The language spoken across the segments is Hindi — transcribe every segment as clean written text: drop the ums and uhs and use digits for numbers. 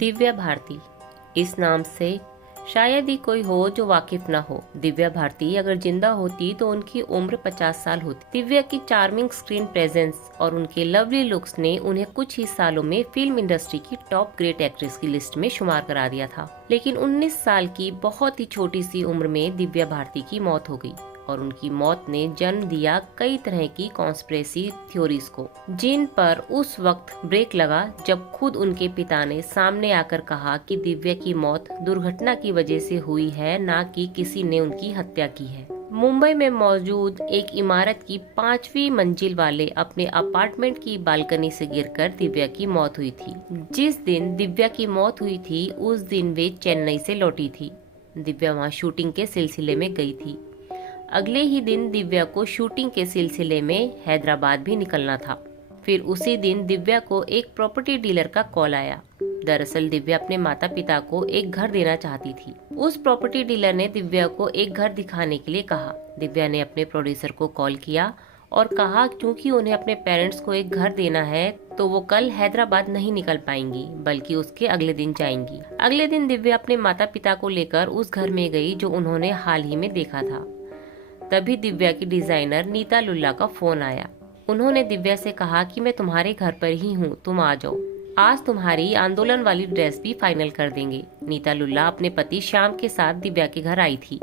दिव्या भारती, इस नाम से शायद ही कोई हो जो वाकिफ ना हो। दिव्या भारती अगर जिंदा होती तो उनकी उम्र 50 साल होती। दिव्या की चार्मिंग स्क्रीन प्रेजेंस और उनके लवली लुक्स ने उन्हें कुछ ही सालों में फिल्म इंडस्ट्री की टॉप ग्रेट एक्ट्रेस की लिस्ट में शुमार करा दिया था। लेकिन 19 साल की बहुत ही छोटी सी उम्र में दिव्या भारती की मौत हो गई और उनकी मौत ने जन्म दिया कई तरह की कॉन्स्पिरेसी थ्योरीज को, जिन पर उस वक्त ब्रेक लगा जब खुद उनके पिता ने सामने आकर कहा कि दिव्या की मौत दुर्घटना की वजह से हुई है, ना कि किसी ने उनकी हत्या की है। मुंबई में मौजूद एक इमारत की 5वीं मंजिल वाले अपने अपार्टमेंट की बालकनी से गिरकर दिव्या की मौत हुई थी। जिस दिन दिव्या की मौत हुई थी उस दिन वे चेन्नई से लौटी थी। दिव्या वहाँ शूटिंग के सिलसिले में गई थी। अगले ही दिन दिव्या को शूटिंग के सिलसिले में हैदराबाद भी निकलना था। फिर उसी दिन दिव्या को एक प्रॉपर्टी डीलर का कॉल आया। दरअसल दिव्या अपने माता पिता को एक घर देना चाहती थी। उस प्रॉपर्टी डीलर ने दिव्या को एक घर दिखाने के लिए कहा। दिव्या ने अपने प्रोड्यूसर को कॉल किया और कहा क्योंकि उन्हें अपने पेरेंट्स को एक घर देना है तो वो कल हैदराबाद नहीं निकल पाएंगी, बल्कि उसके अगले दिन जाएंगी। अगले दिन दिव्या अपने माता पिता को लेकर उस घर में गई जो उन्होंने हाल ही में देखा था। तभी दिव्या की डिजाइनर नीता लुल्ला का फोन आया। उन्होंने दिव्या से कहा कि मैं तुम्हारे घर पर ही हूँ, तुम आ जाओ। आज तुम्हारी आंदोलन वाली ड्रेस भी फाइनल कर देंगे। नीता लुल्ला अपने पति श्याम के साथ दिव्या के घर आई थी।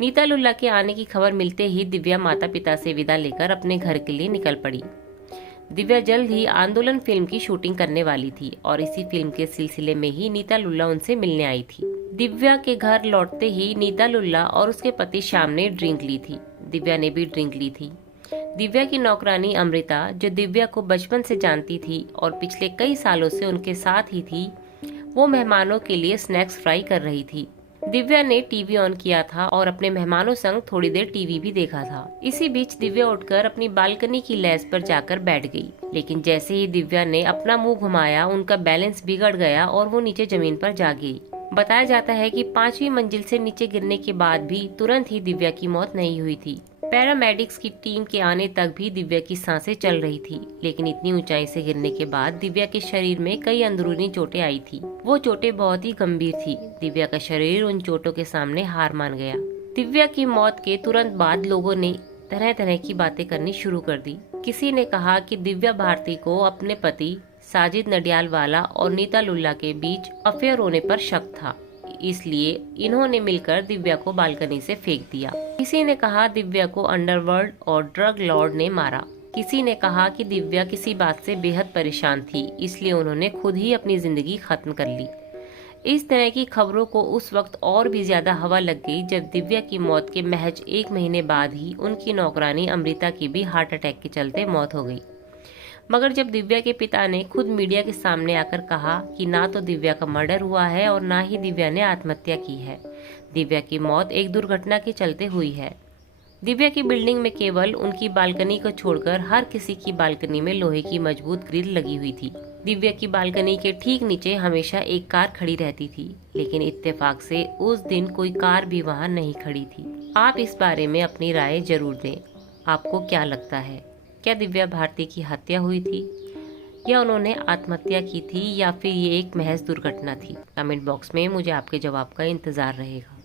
नीता लुल्ला के आने की खबर मिलते ही दिव्या माता पिता से विदा लेकर अपने घर के लिए निकल पड़ी। दिव्या जल्द ही आंदोलन फिल्म की शूटिंग करने वाली थी और इसी फिल्म के सिलसिले में ही नीता लुल्ला उनसे मिलने आई थी। दिव्या के घर लौटते ही नीता लुल्ला और उसके पति श्याम ने ड्रिंक ली थी। दिव्या ने भी ड्रिंक ली थी। दिव्या की नौकरानी अमृता, जो दिव्या को बचपन से जानती थी और पिछले कई सालों से उनके साथ ही थी, वो मेहमानों के लिए स्नैक्स फ्राई कर रही थी। दिव्या ने टीवी ऑन किया था और अपने मेहमानों संग थोड़ी देर टीवी भी देखा था। इसी बीच दिव्या उठकर अपनी बालकनी की लैज पर जाकर बैठ गई। लेकिन जैसे ही दिव्या ने अपना मुंह घुमाया, उनका बैलेंस बिगड़ गया और वो नीचे जमीन पर जा गई। बताया जाता है कि 5वीं मंजिल से नीचे गिरने के बाद भी तुरंत ही दिव्या की मौत नहीं हुई थी। पैरामेडिक्स की टीम के आने तक भी दिव्या की सांसें चल रही थी। लेकिन इतनी ऊंचाई से गिरने के बाद दिव्या के शरीर में कई अंदरूनी चोटें आई थी। वो चोटें बहुत ही गंभीर थी। दिव्या का शरीर उन चोटों के सामने हार मान गया। दिव्या की मौत के तुरंत बाद लोगों ने तरह तरह की बातें करनी शुरू कर दी। किसी ने कहा कि दिव्या भारती को अपने पति साजिद नडियालवाला और नीता लुल्ला के बीच अफेयर होने पर शक था, इसलिए इन्होंने मिलकर दिव्या को बालकनी से फेंक दिया। किसी ने कहा दिव्या को अंडरवर्ल्ड और ड्रग लॉर्ड ने मारा। किसी ने कहा कि दिव्या किसी बात से बेहद परेशान थी, इसलिए उन्होंने खुद ही अपनी जिंदगी खत्म कर ली। इस तरह की खबरों को उस वक्त और भी ज्यादा हवा लग गई जब दिव्या की मौत के महज 1 महीने बाद ही उनकी नौकरानी अमृता की भी हार्ट अटैक के चलते मौत हो गई। मगर जब दिव्या के पिता ने खुद मीडिया के सामने आकर कहा कि ना तो दिव्या का मर्डर हुआ है और ना ही दिव्या ने आत्महत्या की है, दिव्या की मौत एक दुर्घटना के चलते हुई है। दिव्या की बिल्डिंग में केवल उनकी बालकनी को छोड़कर हर किसी की बालकनी में लोहे की मजबूत ग्रिल लगी हुई थी। दिव्या की बालकनी के ठीक नीचे हमेशा एक कार खड़ी रहती थी, लेकिन इत्तेफाक से उस दिन कोई कार भी वहाँ नहीं खड़ी थी। आप इस बारे में अपनी राय जरूर दें। आपको क्या लगता है? क्या दिव्या भारती की हत्या हुई थी या उन्होंने आत्महत्या की थी या फिर ये एक महज दुर्घटना थी? कमेंट बॉक्स में मुझे आपके जवाब का इंतजार रहेगा।